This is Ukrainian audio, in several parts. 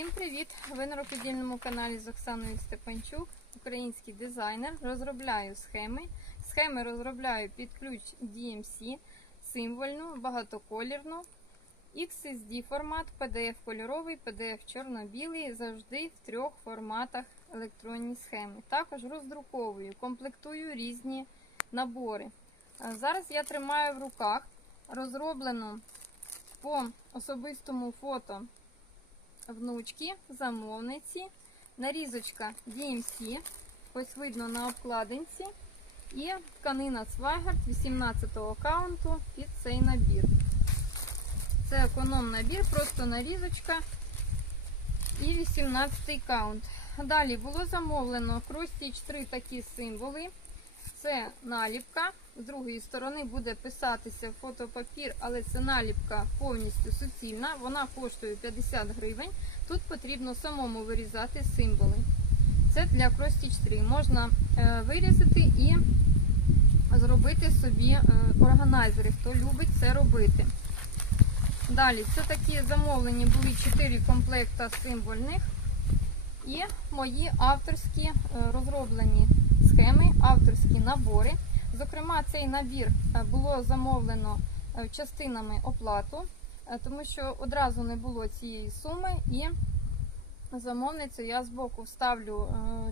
Всім привіт! Ви на рукодільному каналі з Оксаною Степанчук, український дизайнер. Розробляю схеми. Схеми розробляю під ключ DMC, символьну, багатоколірну, XSD формат, PDF кольоровий, PDF чорно-білий, завжди в трьох форматах електронні схеми. Також роздруковую, комплектую різні набори. Зараз я тримаю в руках розроблену по особистому фото внучки, замовниці, нарізочка DMC, ось видно на обкладинці, і тканина Свайгард 18-го каунту під цей набір. Це економ набір, просто нарізочка і 18-й каунт. Далі було замовлено Cross 3 такі символи. Це наліпка. З другої сторони буде писатися фотопапір, але це наліпка повністю суцільна. Вона коштує 50 гривень. Тут потрібно самому вирізати символи. Це для Cross 3. Можна е, вирізати і зробити собі е, органайзери, хто любить це робити. Далі, це такі замовлені були 4 комплекта символьних і мої авторські е, розроблені схеми, авторські набори. Зокрема, цей набір е, було замовлено е, частинами оплату, е, тому що одразу не було цієї суми, і замовницю я збоку вставлю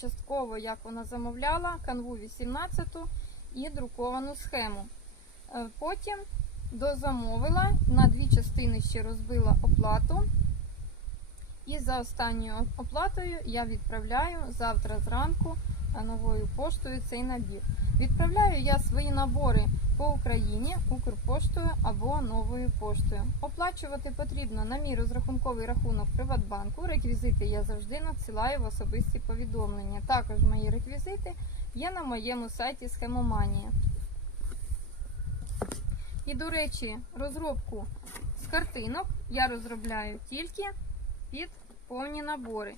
частково, як вона замовляла, канву 18 і друковану схему. Потім дозамовила, на дві частини ще розбила оплату. І за останньою оплатою я відправляю завтра зранку новою поштою цей набір. Відправляю я свої набори по Україні Укрпоштою або новою поштою. Оплачувати потрібно на мій розрахунковий рахунок Приватбанку. Реквізити я завжди надсилаю в особисті повідомлення. Також мої реквізити є на моєму сайті Схемоманія. І, до речі, розробку з картинок я розробляю тільки під повні набори.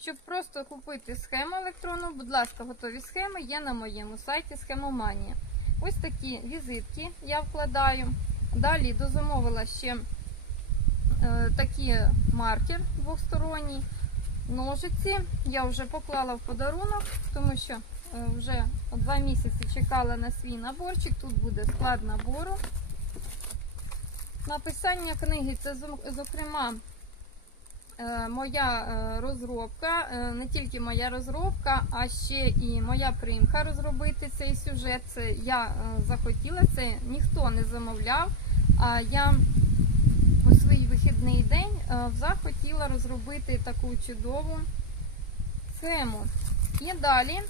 Щоб просто купити схему електронну, будь ласка, готові схеми є на моєму сайті Схемоманія. Ось такі візитки я вкладаю. Далі дозамовила ще е, такий маркер двосторонній. Ножиці я вже поклала в подарунок, тому що е, вже два місяці чекала на свій наборчик. Тут буде склад набору. Написання книги це, зокрема, моя е, розробка, е, не тільки моя розробка, а ще і моя примха розробити цей сюжет. Це я е, захотіла, це ніхто не замовляв. А я у свій вихідний день е, захотіла розробити таку чудову схему. І далі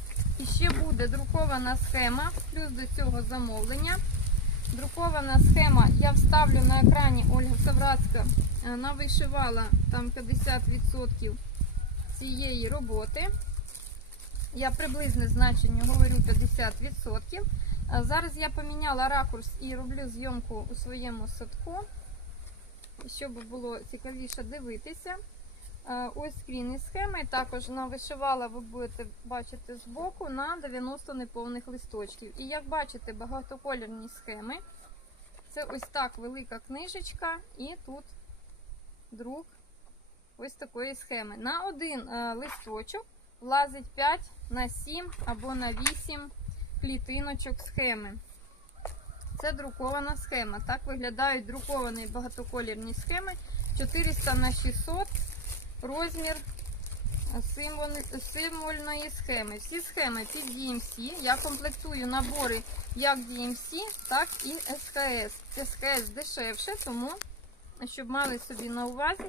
ще буде друкована схема, плюс до цього замовлення. Друкована схема я вставлю на екрані Ольга Саврацька е, навишивала там 50% цієї роботи. Я приблизне значення говорю 50%. Зараз я поміняла ракурс і роблю зйомку у своєму садку, щоб було цікавіше дивитися. Ось скрін схеми. Також навишивала, ви будете бачити збоку на 90 неповних листочків. І як бачите, багатоколірні схеми. Це ось так велика книжечка, і тут друк ось такої схеми. На один е, листочок влазить 5 на 7 або на 8 клітиночок схеми. Це друкована схема. Так виглядають друковані багатоколірні схеми 400 на 600 розмір символьної схеми. Всі схеми під DMC. Я комплектую набори як DMC, так і SKS. SKS дешевше, тому щоб мали собі на увазі,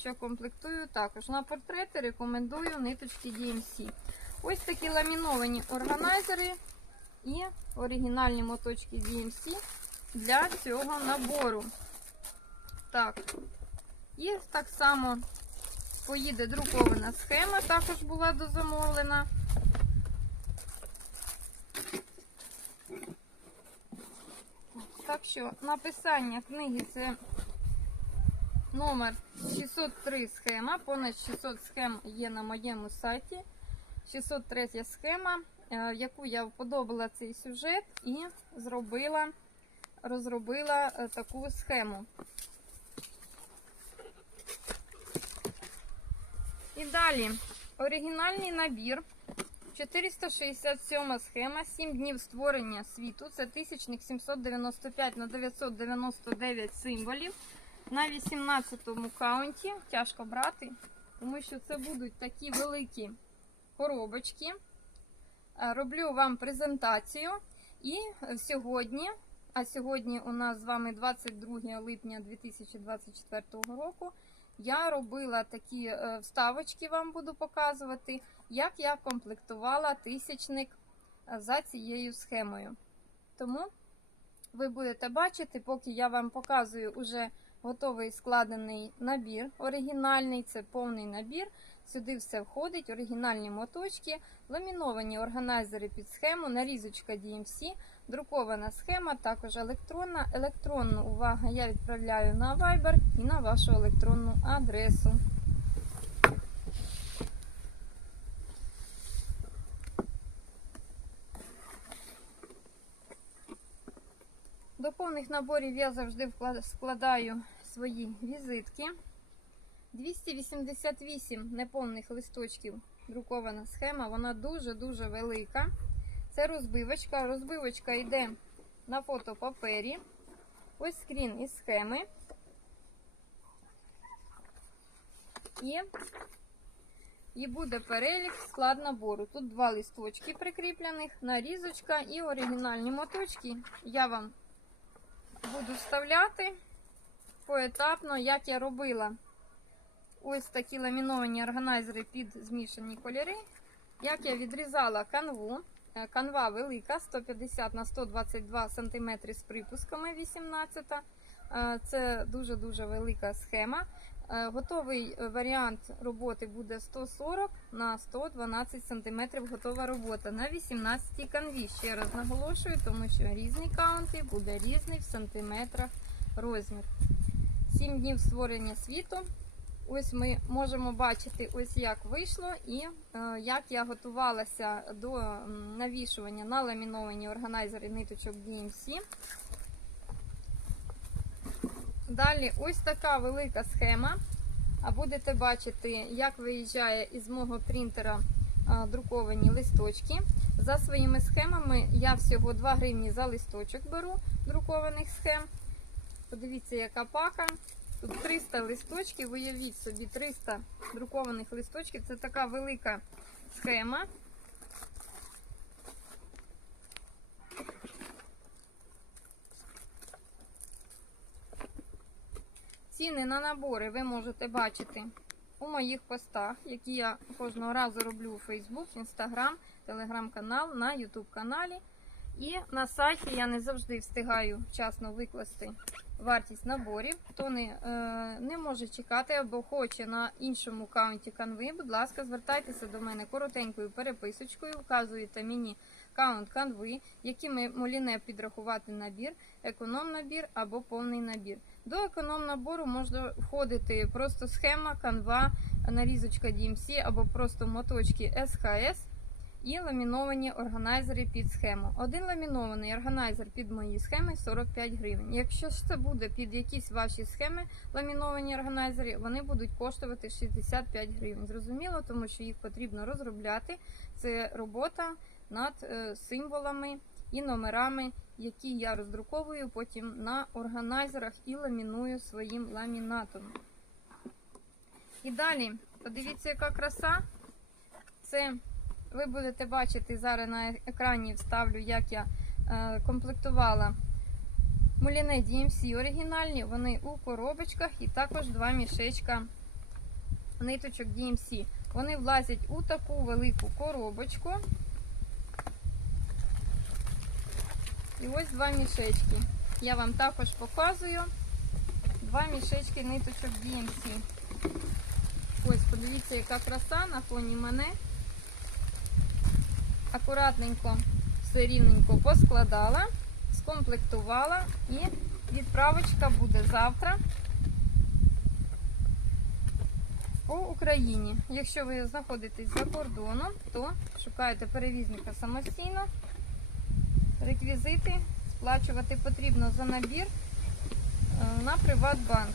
що комплектую також. На портрети рекомендую ниточки DMC. Ось такі ламіновані органайзери і оригінальні моточки DMC для цього набору. Так. І так само поїде друкована схема, також була дозамовлена. Так що написання книги це номер 603 схема. Понад 600 схем є на моєму сайті. 603 схема, е, в яку я вподобала цей сюжет і зробила, розробила е, таку схему. І далі оригінальний набір. 467 схема, 7 днів створення світу. Це тисячник 795 на 999 символів. На 18-му каунті тяжко брати, тому що це будуть такі великі коробочки. Е, Роблю вам презентацію. І сьогодні, а сьогодні у нас з вами 22 липня 2024 року, я робила такі е, вставочки, вам буду показувати, як я комплектувала тисячник е, за цією схемою. Тому ви будете бачити, поки я вам показую уже готовий складений набір. Оригінальний, це повний набір. Сюди все входить, оригінальні моточки, ламіновані органайзери під схему, нарізочка DMC, друкована схема, також електронна. Електронну увага я відправляю на Viber і на вашу електронну адресу. До повних наборів я завжди складаю свої візитки. 288 неповних листочків друкована схема, вона дуже-дуже велика. Це розбивочка. Розбивочка йде на фотопапері. Ось скрін із схеми. І, і буде перелік склад набору. Тут два листочки прикріплених, нарізочка і оригінальні моточки. Я вам буду вставляти поетапно, як я робила. Ось такі ламіновані органайзери під змішані кольори. Як я відрізала канву. Е, Канва велика, 150 на 122 см з припусками 18. Е, Це дуже-дуже велика схема. Е, Готовий варіант роботи буде 140 на 112 см. Готова робота на 18 канві. Ще раз наголошую, тому що різні каунти буде різний в сантиметрах розмір. 7 днів створення світу. Ось ми можемо бачити, ось як вийшло, і е, як я готувалася до навішування на ламіновані органайзери ниточок DMC. Далі ось така велика схема. А будете бачити, як виїжджає із мого принтера е, друковані листочки. За своїми схемами я всього 2 гривні за листочок беру друкованих схем. Подивіться, яка пака. Тут 300 листочків, уявіть собі, 300 друкованих листочків. Це така велика схема. Ціни на набори ви можете бачити у моїх постах, які я кожного разу роблю у Facebook, Instagram, Telegram-канал, на YouTube каналі. І на сайті я не завжди встигаю вчасно викласти вартість наборів. Хто не, не може чекати або хоче на іншому аккаунті канви, будь ласка, звертайтеся до мене коротенькою переписочкою, вказуєте мені аккаунт канви, якими моліне підрахувати набір, економ набір або повний набір. До економ набору можна входити просто схема, канва, нарізочка DMC або просто моточки СХС і ламіновані органайзери під схему. Один ламінований органайзер під мої схеми 45 гривень. Якщо ж це буде під якісь ваші схеми ламіновані органайзери, вони будуть коштувати 65 гривень. Зрозуміло, тому що їх потрібно розробляти. Це робота над е, символами і номерами, які я роздруковую потім на органайзерах і ламіную своїм ламінатом. І далі, подивіться, яка краса. Це ви будете бачити зараз на екрані вставлю, як я е, комплектувала муліне DMC оригінальні. Вони у коробочках і також два мішечка ниточок DMC. Вони влазять у таку велику коробочку. І ось два мішечки. Я вам також показую два мішечки ниточок DMC. Ось, подивіться, яка краса на фоні мене акуратненько, все рівненько поскладала, скомплектувала і відправочка буде завтра по Україні. Якщо ви знаходитесь за кордоном, то шукаєте перевізника самостійно. Реквізити сплачувати потрібно за набір е, на Приватбанк.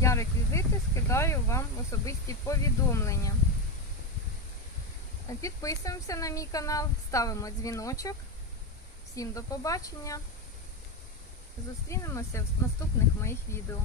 Я реквізити скидаю вам в особисті повідомлення. Підписуємося на мій канал, ставимо дзвіночок. Всім до побачення. Зустрінемося в наступних моїх відео.